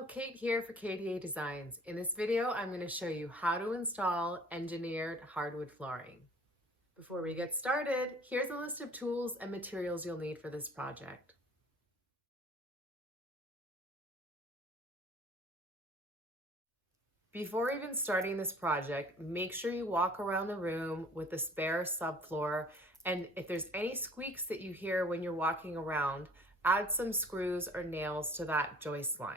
Hello, Kate here for KDA Designs. In this video, I'm going to show you how to install engineered hardwood flooring. Before we get started, here's a list of tools and materials you'll need for this project. Before even starting this project, make sure you walk around the room with the spare subfloor, and if there's any squeaks that you hear when you're walking around, add some screws or nails to that joist line.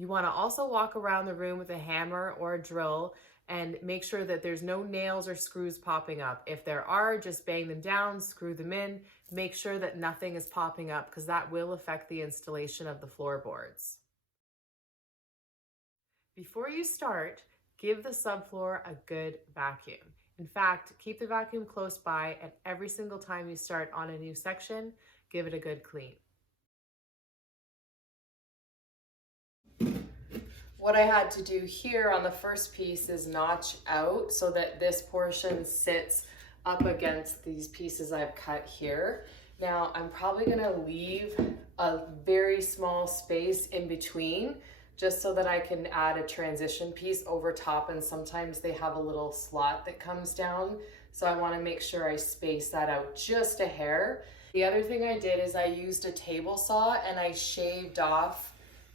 You want to also walk around the room with a hammer or a drill and make sure that there's no nails or screws popping up. If there are, just bang them down, screw them in, make sure that nothing is popping up because that will affect the installation of the floorboards. Before you start, give the subfloor a good vacuum. In fact, keep the vacuum close by, and every single time you start on a new section, give it a good clean. What I had to do here on the first piece is notch out so that this portion sits up against these pieces I've cut here. Now I'm probably gonna leave a very small space in between just so that I can add a transition piece over top, and sometimes they have a little slot that comes down. So I wanna make sure I space that out just a hair. The other thing I did is I used a table saw and I shaved off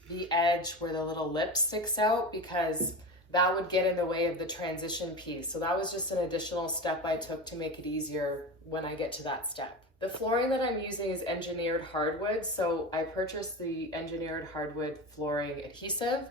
the edge where the little lip sticks out because that would get in the way of the transition piece. So that was just an additional step I took to make it easier when I get to that step. The flooring that I'm using is engineered hardwood, so I purchased the engineered hardwood flooring adhesive.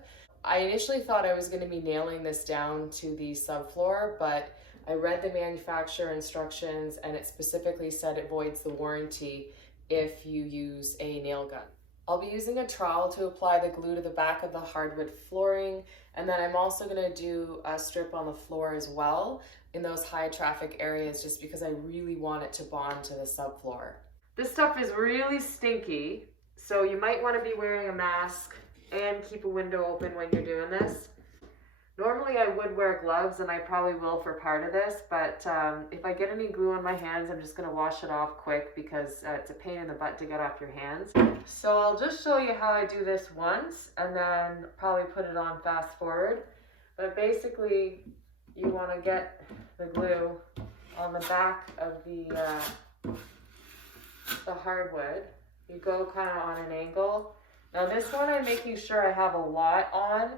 I initially thought I was going to be nailing this down to the subfloor, but I read the manufacturer instructions and it specifically said it voids the warranty if you use a nail gun. I'll be using a trowel to apply the glue to the back of the hardwood flooring, and then I'm also going to do a strip on the floor as well in those high traffic areas just because I really want it to bond to the subfloor. This stuff is really stinky, so you might want to be wearing a mask and keep a window open when you're doing this. Normally I would wear gloves, and I probably will for part of this, but if I get any glue on my hands, I'm just going to wash it off quick because it's a pain in the butt to get off your hands. So I'll just show you how I do this once and then probably put it on fast forward. But basically you want to get the glue on the back of the hardwood. You go kind of on an angle. Now this one I'm making sure I have a lot on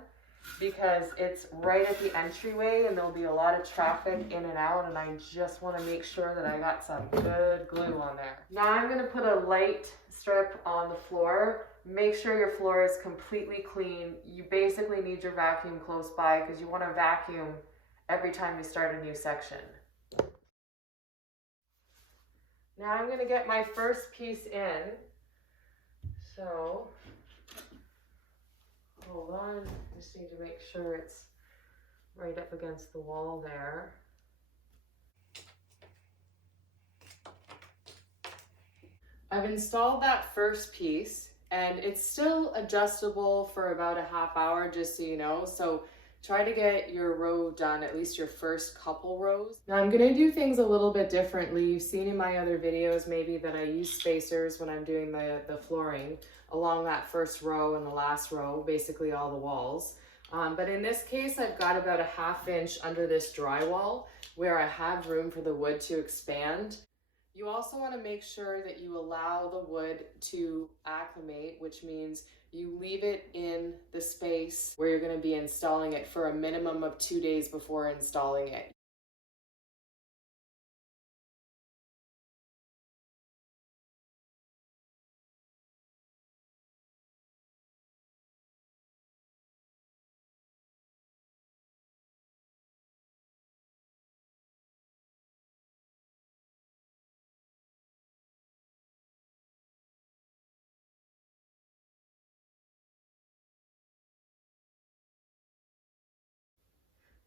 because it's right at the entryway and there'll be a lot of traffic in and out, and I just want to make sure that I got some good glue on there. Now I'm going to put a light strip on the floor. Make sure your floor is completely clean. You basically need your vacuum close by because you want to vacuum every time you start a new section. Now I'm going to get my first piece in. So hold on, just need to make sure it's right up against the wall there. I've installed that first piece and it's still adjustable for about a half hour, just so you know. So try to get your row done, at least your first couple rows. Now I'm gonna do things a little bit differently. You've seen in my other videos maybe that I use spacers when I'm doing the flooring along that first row and the last row, basically all the walls. But in this case, I've got about a ½ inch under this drywall where I have room for the wood to expand. You also want to make sure that you allow the wood to acclimate, which means you leave it in the space where you're going to be installing it for a minimum of 2 days before installing it.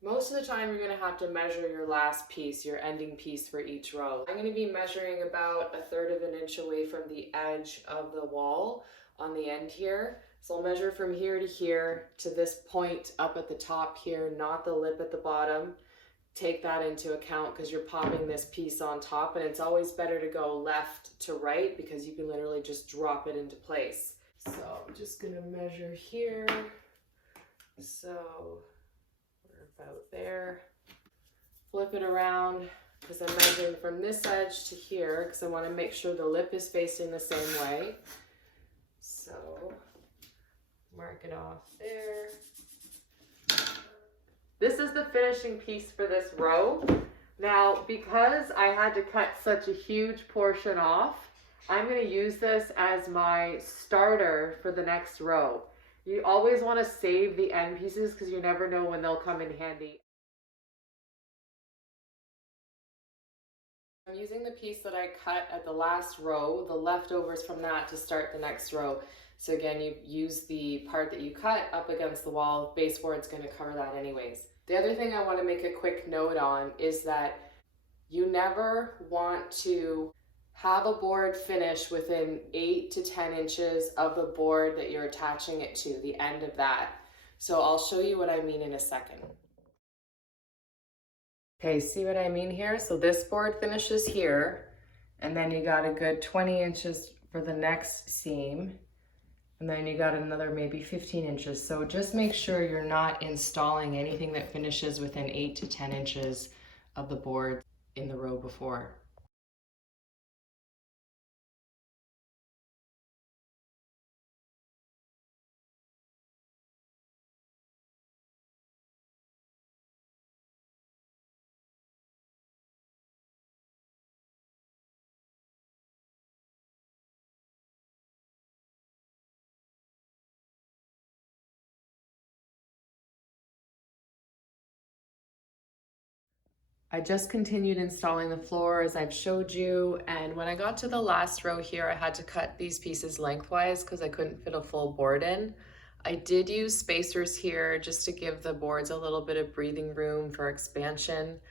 Most of the time you're going to have to measure your last piece, your ending piece for each row. I'm going to be measuring about 1/3 of an inch away from the edge of the wall on the end here. So I'll measure from here to here to this point up at the top here, not the lip at the bottom. Take that into account because you're popping this piece on top, and it's always better to go left to right because you can literally just drop it into place. So I'm just going to measure here So we're about there. Flip it around because I'm measuring from this edge to here because I want to make sure the lip is facing the same way. So mark it off there. This is the finishing piece for this row. Now, because I had to cut such a huge portion off, I'm going to use this as my starter for the next row. You always want to save the end pieces because you never know when they'll come in handy. I'm using the piece that I cut at the last row, the leftovers from that, to start the next row. So again, you use the part that you cut up against the wall. Baseboard's going to cover that anyways. The other thing I want to make a quick note on is that you never want to have a board finish within 8 to 10 inches of the board that you're attaching it to, the end of that. So I'll show you what I mean in a second. Okay, see what I mean here? So this board finishes here, and then you got a good 20 inches for the next seam, and then you got another maybe 15 inches. So just make sure you're not installing anything that finishes within 8 to 10 inches of the board in the row before. I just continued installing the floor as I've showed you, and when I got to the last row here, I had to cut these pieces lengthwise because I couldn't fit a full board in. I did use spacers here just to give the boards a little bit of breathing room for expansion.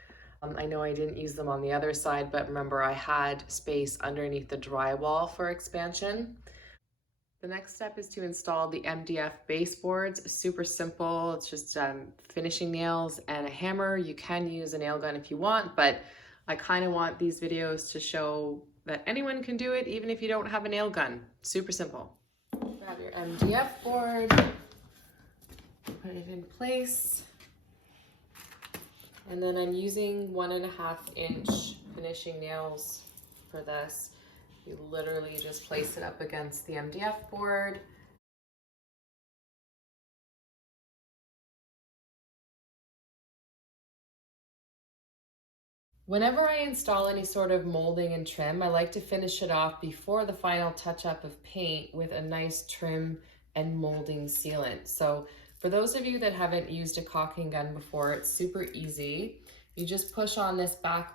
I know I didn't use them on the other side, but remember I had space underneath the drywall for expansion. The next step is to install the MDF baseboards. Super simple. It's just finishing nails and a hammer. You can use a nail gun if you want, but I kind of want these videos to show that anyone can do it even if you don't have a nail gun. Super simple. Grab your MDF board, put it in place, and then I'm using 1.5 inch finishing nails for this. You literally just place it up against the MDF board. Whenever I install any sort of molding and trim, I like to finish it off before the final touch-up of paint with a nice trim and molding sealant. So for those of you that haven't used a caulking gun before, it's super easy. You just push on this back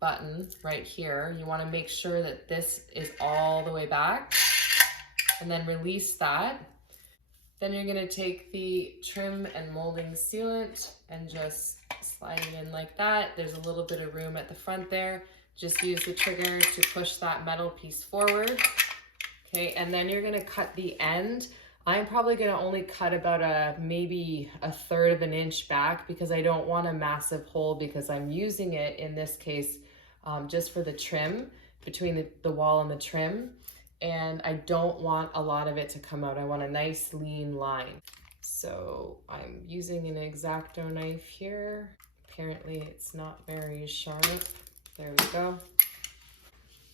button right here. You want to make sure that this is all the way back, and then release that. Then you're going to take the trim and molding sealant and just slide it in like that. There's a little bit of room at the front there. Just use the trigger to push that metal piece forward. Okay, and then you're going to cut the end. I'm probably going to only cut about maybe 1/3 of an inch back because I don't want a massive hole, because I'm using it in this case just for the trim between the wall and the trim, and I don't want a lot of it to come out. I want a nice lean line. So I'm using an X-Acto knife here. Apparently it's not very sharp. There we go.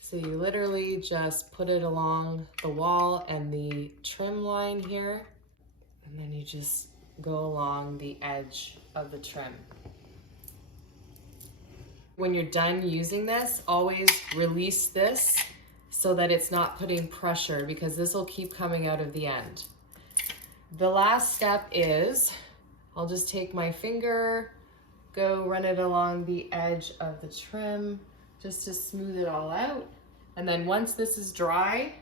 So you literally just put it along the wall and the trim line here, and then you just go along the edge of the trim. When you're done using this, always release this so that it's not putting pressure, because this will keep coming out of the end. The last step is, I'll just take my finger, go run it along the edge of the trim just to smooth it all out. And then once this is dry,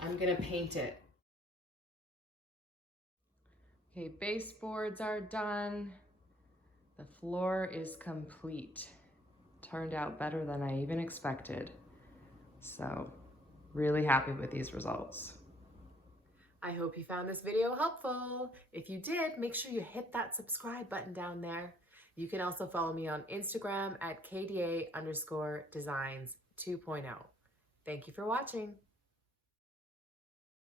I'm gonna paint it. Okay, baseboards are done. The floor is complete. Turned out better than I even expected. So, really happy with these results. I hope you found this video helpful. If you did, make sure you hit that subscribe button down there. You can also follow me on Instagram at KDA_designs 2.0. Thank you for watching.